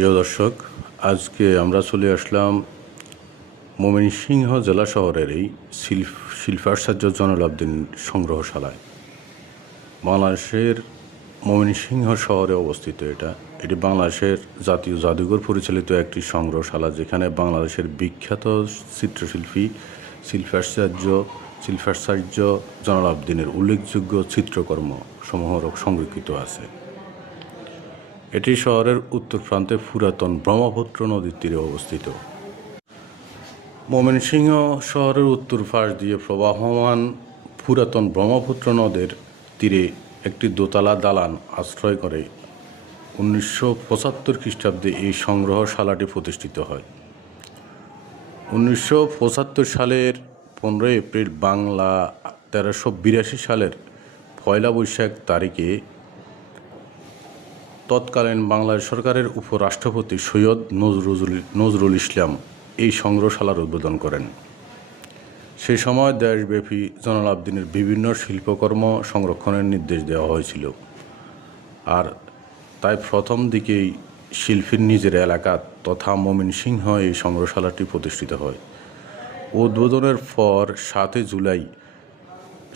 প্রিয় দর্শক, আজকে আমরা চলে আসলাম ময়মনসিংহ জেলা শহরের এই শিল্পাচার্য জয়নুল আবেদিন সংগ্রহশালায়। বাংলাদেশের ময়মনসিংহ শহরে অবস্থিত এটি বাংলাদেশের জাতীয় জাদুঘর পরিচালিত একটি সংগ্রহশালা, যেখানে বাংলাদেশের বিখ্যাত চিত্রশিল্পী শিল্পাচার্য জয়নুল আবেদিনের উল্লেখযোগ্য চিত্রকর্ম সমূহ সংরক্ষিত আছে। এটি শহরের উত্তর প্রান্তে পুরাতন ব্রহ্মপুত্র নদীর তীরে অবস্থিত। ময়মনসিংহ শহরের উত্তর পাশ দিয়ে প্রবাহমান পুরাতন ব্রহ্মপুত্র নদের তীরে একটি দোতলা দালান আশ্রয় করে 1975 খ্রিস্টাব্দে এই সংগ্রহশালাটি প্রতিষ্ঠিত হয়। 1975 সালের 15 এপ্রিল বাংলা 1382 সালের পয়লা বৈশাখ তারিখে তৎকালীন বাংলাদেশ সরকারের উপরাষ্ট্রপতি সৈয়দ নজরুল ইসলাম এই সংগ্রহশালার উদ্বোধন করেন। সে সময় দেশব্যাপী জয়নুল আবেদিনের বিভিন্ন শিল্পকর্ম সংরক্ষণের নির্দেশ দেওয়া হয়েছিল, আর তাই প্রথম দিকেই শিল্পীর নিজের এলাকা তথা ময়মনসিংহ এই সংগ্রহশালাটি প্রতিষ্ঠিত হয়। উদ্বোধনের পর 7 জুলাই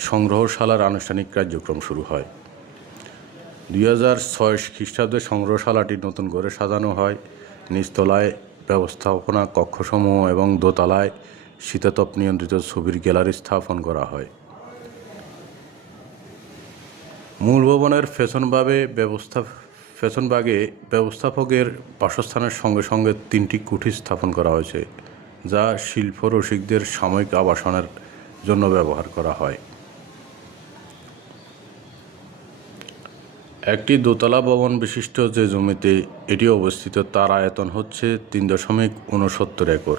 সংগ্রহশালার আনুষ্ঠানিক কার্যক্রম শুরু হয়। 2006 খ্রিস্টাব্দে সংগ্রহশালাটি নতুন করে সাজানো হয়। নিচতলায় ব্যবস্থাপনা কক্ষসমূহ এবং দোতলায় শীতাতপ নিয়ন্ত্রিত ছবির গ্যালারি স্থাপন করা হয়। মূল ভবনের পেছনভাগে ব্যবস্থাপকের বাসস্থানের সঙ্গে সঙ্গে 3টি কুঠি স্থাপন করা হয়েছে, যা শিল্প রসিকদের সাময়িক আবাসনের জন্য ব্যবহার করা হয়। একটি দোতলা ভবন বিশিষ্ট যে জমিতে এটি অবস্থিত তার আয়তন হচ্ছে 3.69 একর।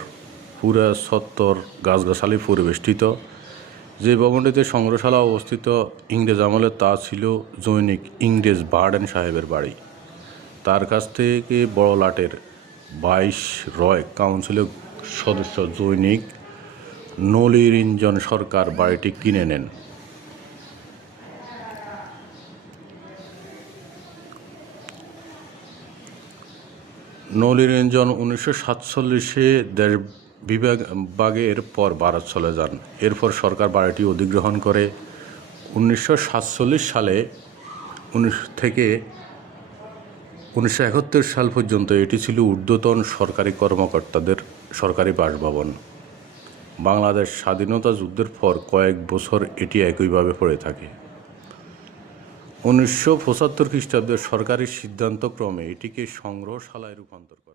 পুরা চত্বর গাছগাছালি পরিবেষ্টিত। যে ভবনটিতে সংগ্রহশালা অবস্থিত ইংরেজ আমলে তা ছিল জনৈক ইংরেজ বার্ডেন সাহেবের বাড়ি। তার কাছ থেকে বড়লাটের ভাইসরয় কাউন্সিলের সদস্য জনৈক নলিরঞ্জন সরকার বাড়িটি কিনে নেন। নলিরঞ্জন 1947-এ দেশ বিভাগের পর ভারত চলে যান। এরপর সরকার বাড়িটি অধিগ্রহণ করে। 1947 সালে থেকে 1971 সাল পর্যন্ত এটি ছিল ঊর্ধ্বতন সরকারি কর্মকর্তাদের সরকারি বাসভবন। বাংলাদেশ স্বাধীনতা যুদ্ধের পর কয়েক বছর এটি একইভাবে পড়ে থাকে। 1975 খ্রিস্টাব্দে সরকারি সিদ্ধান্তক্রমে এটিকে সংগ্রহশালায় রূপান্তর করে।